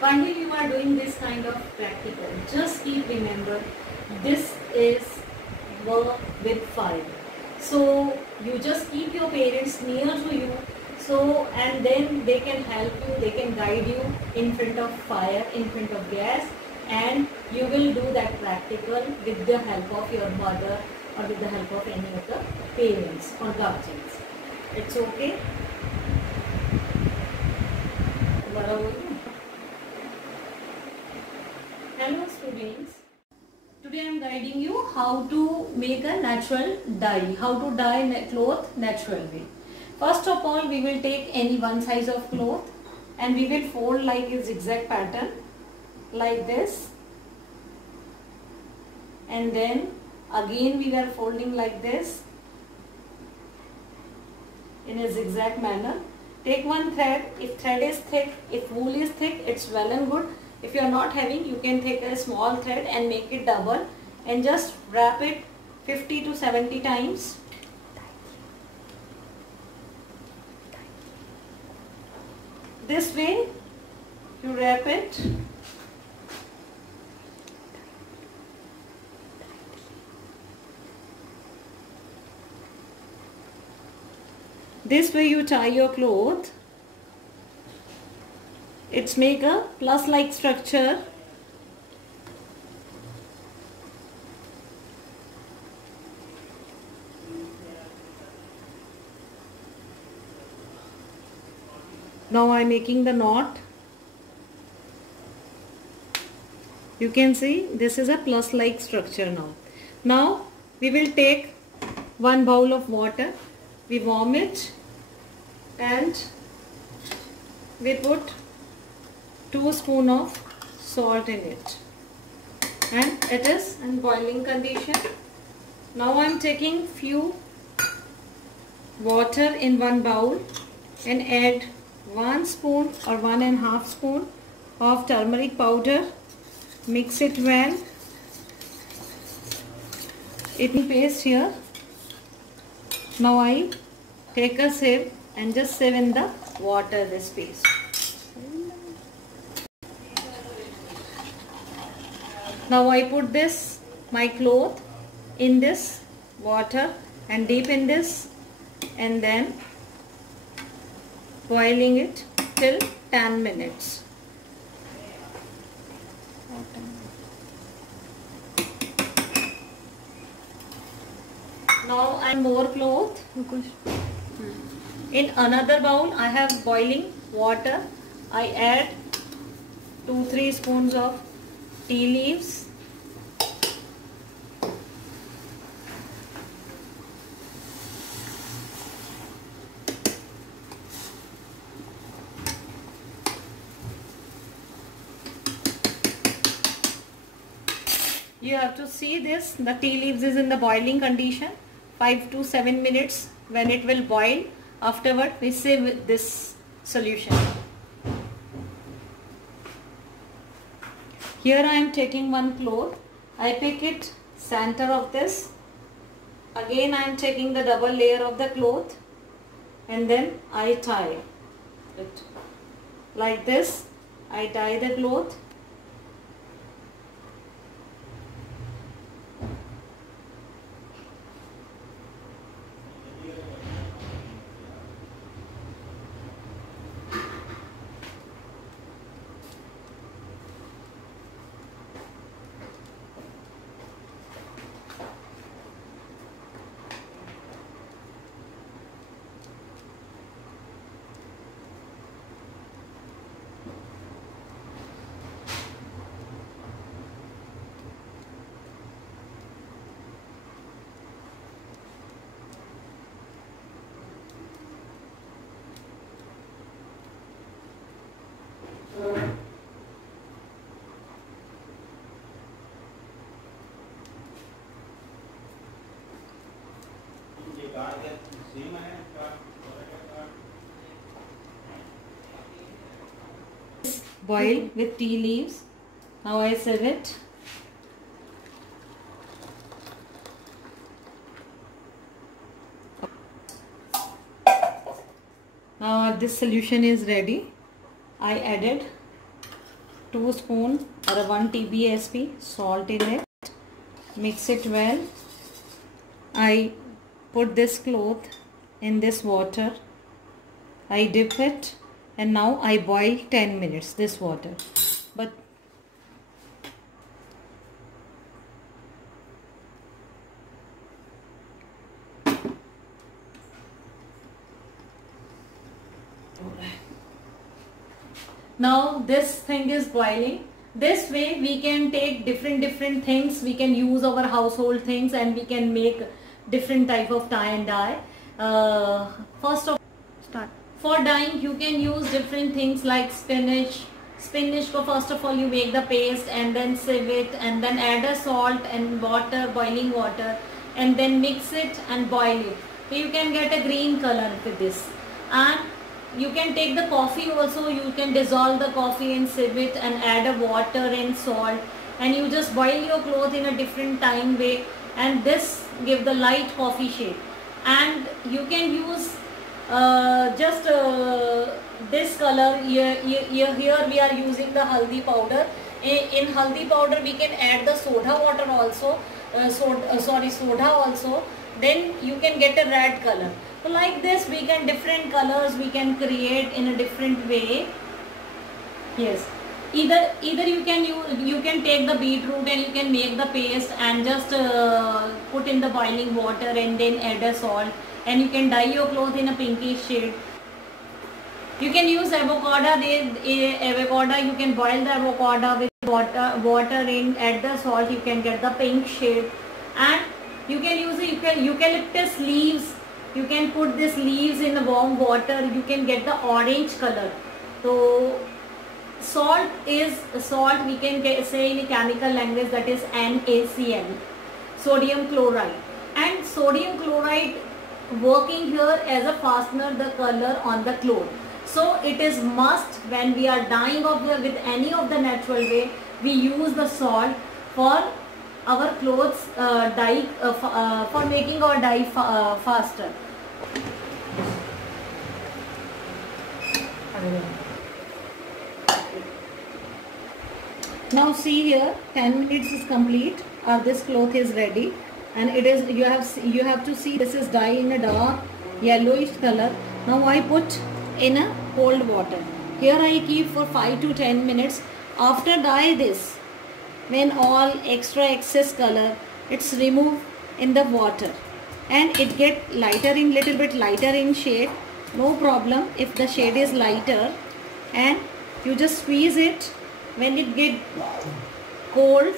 While you are doing this kind of practical, just keep remember, this is work with fire. So you just keep your parents near to you, so and then they can help you, they can guide you in front of fire, in front of gas, and you will do that practical with the help of your mother or with the help of any of the parents or guardians. It's okay? Hello students. Today I am guiding you how to make a natural dye, how to dye cloth natural way. First of all, we will take any one size of cloth and we will fold like a zigzag pattern like this, and then again we are folding like this in a zigzag manner. Take one thread. If thread is thick, if wool is thick, it's well and good. If you are not having, you can take a small thread and make it double and just wrap it 50 to 70 times. This way you wrap it. This way you tie your cloth. It's make a plus like structure. Now I am making the knot. You can see this is a plus like structure now. Now we will take one bowl of water. We warm it and we put 2 spoons of salt in it, and it is in boiling condition. Now I am taking few water in one bowl and add 1 spoon or 1.5 spoon of turmeric powder. Mix it well. It will paste here. Now I take a sieve and just sieve in the water this paste. Now I put this, my cloth, in this water and deep in this, and then boiling it till 10 minutes. Now I more cloth. In another bowl I have boiling water. I add 2-3 spoons of tea leaves. You have to see this, the tea leaves is in the boiling condition, 5 to 7 minutes. When it will boil, afterward we sieve this solution. Here I am taking one cloth. I pick it center of this. Again I am taking the double layer of the cloth and then I tie it. Like this, I tie the cloth. Boil with tea leaves. Now I serve it. Now this solution is ready. I added 2 spoon or 1 TBSP salt in it. Mix it well. I put this cloth in this water. I dip it and now I boil 10 minutes this water. But now this thing is boiling. This way we can take different things. We can use our household things and we can make different type of tie and dye. First of start. For dyeing you can use different things like spinach. Spinach ko first of all you make the paste and then sieve it and then add a salt and water, boiling water, and then mix it and boil it. So you can get a green color with this. And you can take the coffee also, you can dissolve the coffee and sieve it and add a water and salt, and you just boil your cloth in a different time way, and this give the light coffee shade. And you can use just this color here we are using the haldi powder. In haldi powder we can add the soda water also, soda also, then you can get a red color. So like this we can different colors we can create in a different way. Yes, either you can take the beetroot and you can make the paste and just put in the boiling water and then add a salt, and you can dye your cloth in a pinkish shade. You can use avocado. You can boil the avocado with water and add the salt. You can get the pink shade. And you can use eucalyptus leaves. You can put these leaves in the warm water. You can get the orange color. So salt we can say in a chemical language, that is NaCl, sodium chloride. And sodium chloride working here as a fastener the color on the cloth. So it is must when we are dyeing with any of the natural way, we use the salt for our clothes dye, for making our dye faster. Now see here, 10 minutes is complete. This cloth is ready, and it is you have to see this is dye in a dark yellowish color. Now I put in a cold water. Here I keep for 5 to 10 minutes. After dye this, when all extra excess color it's removed in the water and it get lighter in little bit lighter in shade, no problem if the shade is lighter, and you just squeeze it. When it get cold,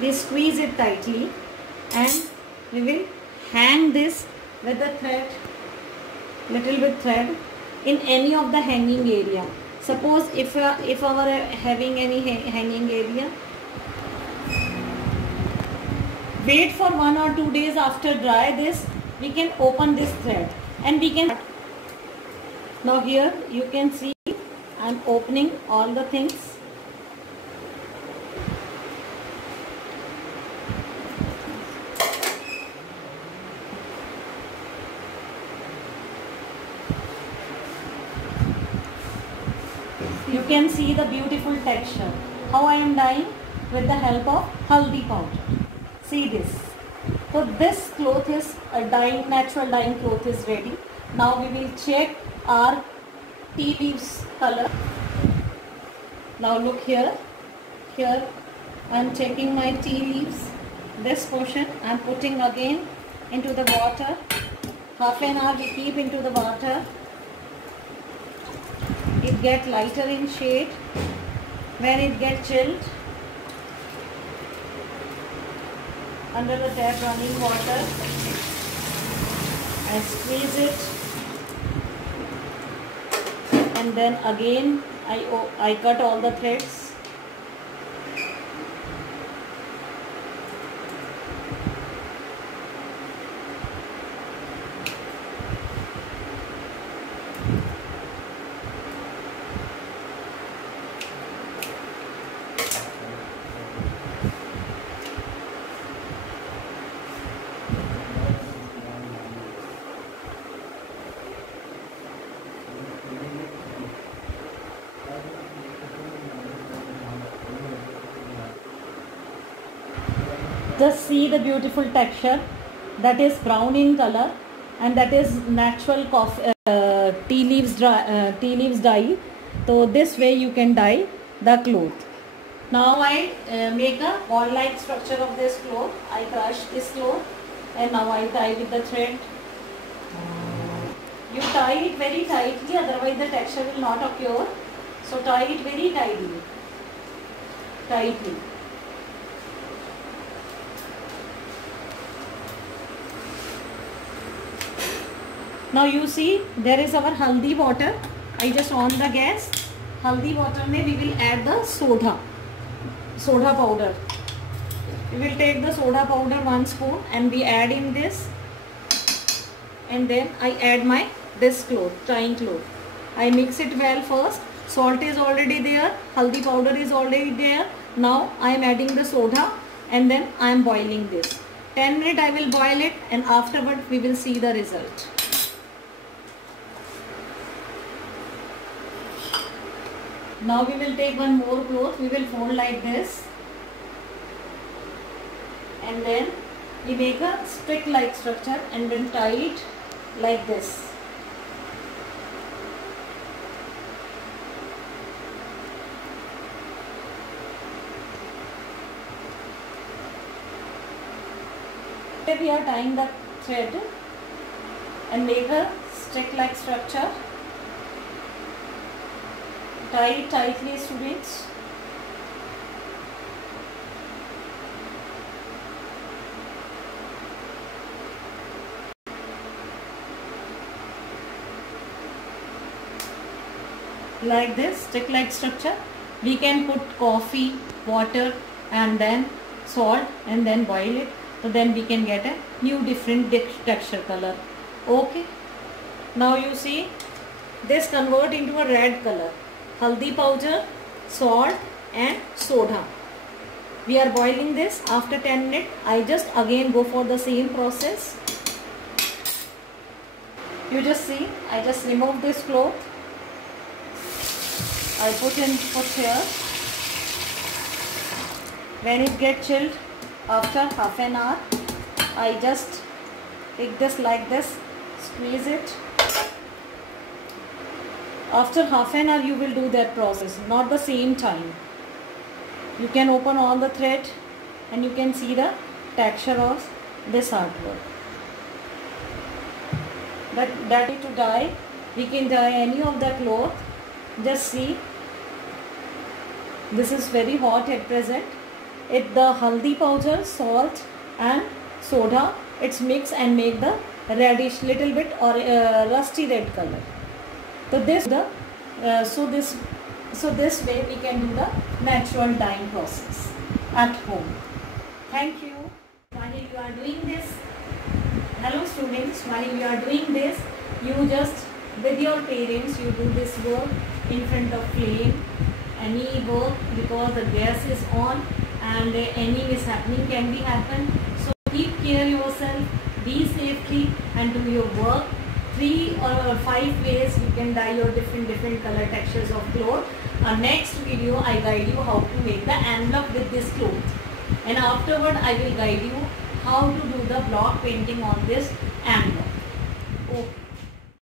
we squeeze it tightly and we will hang this with the thread, little bit thread, in any of the hanging area. Suppose if our having any hanging area, wait for 1 or 2 days after dry this, we can open this thread and we can. Now here you can see I am opening all the things. You can see the beautiful texture. How I am dyeing with the help of haldi powder. See this. So this cloth is natural dyeing cloth is ready. Now we will check our tea leaves color. Now look here. Here I am checking my tea leaves. This portion I am putting again into the water. Half an hour we keep into the water. It get lighter in shade. When it get chilled, under the tap running water, I squeeze it, and then again I cut all the threads. Just see the beautiful texture, that is brown in color, and that is natural coffee, tea leaves dye. So this way you can dye the cloth. Now I make a ball like structure of this cloth. I crush this cloth and now I tie with the thread. You tie it very tightly, otherwise the texture will not occur. So tie it very tightly. Now you see there is our haldi water. I just on the gas. Haldi water mein we will add the soda powder. We will take the soda powder 1 spoon and we add in this, and then I add my this cloth, tying cloth. I mix it well first. Salt is already there, haldi powder is already there. Now I am adding the soda and then I am boiling this. 10 minutes I will boil it, and afterward we will see the result. Now we will take one more cloth, we will fold like this, and then we make a stick like structure and then tie it like this. Here we are tying the thread and make a stick like structure. Tie it tightly, students. Like this, stick like structure. We can put coffee, water and then salt and then boil it. So then we can get a new different texture color. Okay. Now you see this convert into a red color. Haldi powder, salt and soda. We are boiling this. After 10 minutes I just again go for the same process. You just see, I just remove this cloth. I put here. When it gets chilled after half an hour, I just take this like this, squeeze it. After half an hour you will do that process, not the same time. You can open all the thread and you can see the texture of this artwork. That is to dye. We can dye any of the cloth. Just see, this is very hot at present. The haldi powder, salt and soda, it's mix and make the reddish little bit or rusty red color. So this way we can do the natural dyeing process at home. Thank you. While you are doing this, hello students, while you are doing this, you just with your parents you do this work in front of flame, any work, because the gas is on and any mishappening can be happen. So keep care yourself, be safely and do your work. 3 or 5 ways you can dye your different color textures of cloth. Next video I guide you how to make the envelope with this cloth, and afterward I will guide you how to do the block painting on this envelope.